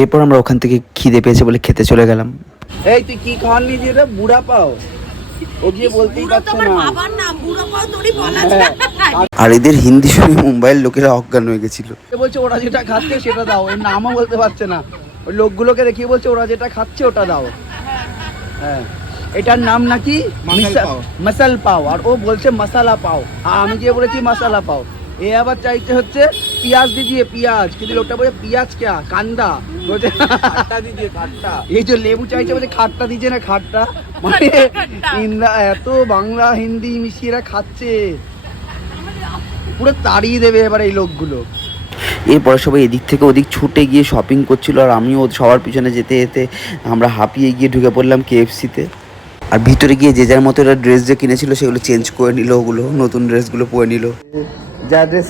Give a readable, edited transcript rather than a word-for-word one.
এরপর আমরা ওখান থেকে খিদে পেয়েছে বলে খেতে চলে গেলাম। এই তুই কি খাওয়ার নিয়ে যে বুড়া পাও, ও গিয়ে বলতেই পারছে না। আর এদের হিন্দি শুনে মুম্বাইয়ের লোকেরা অজ্ঞান হয়ে গেছিল। বলছে ওরা যেটা খাচ্ছে সেটা দাও, এর নামও বলতে পারছে না। ওই লোকগুলোকে দেখিয়ে বলছে ওরা যেটা খাচ্ছে ওটা দাও। হ্যাঁ, এটার নাম নাকি মশাল পাও, আর ও বলছে মশালা পাও, আর আমি গিয়ে বলেছি মশালা পাও। এ আবার চাইতে হচ্ছে পিয়াজ দিজিয়ে পিয়াজ, কিন্তু লোকটা বলে পিয়াজ ক্যা কান্দা, বলছে খাট্টা দিজিয়ে খাট্টা। এই যে লেবু চাইছে বলছে খাট্টা দিজিয়ে না খাট্টা, মানে এত বাংলা হিন্দি মিশিয়ে এরা খাচ্ছে, পুরো তাড়িয়ে দেবে এবার এই লোকগুলো। এরপরে সবাই এদিক থেকে ওদিক ছুটে গিয়ে শপিং করছিল, আর আমিও সবার পিছনে যেতে যেতে আমরা হাঁপিয়ে গিয়ে ঢুকে পড়লাম KFC-তে। আর ভিতরে গিয়ে যে যার মতো ড্রেস যে কিনেছিল সেগুলো চেঞ্জ করে নিল, ওগুলো নতুন ড্রেসগুলো পরে নিল। যা ড্রেস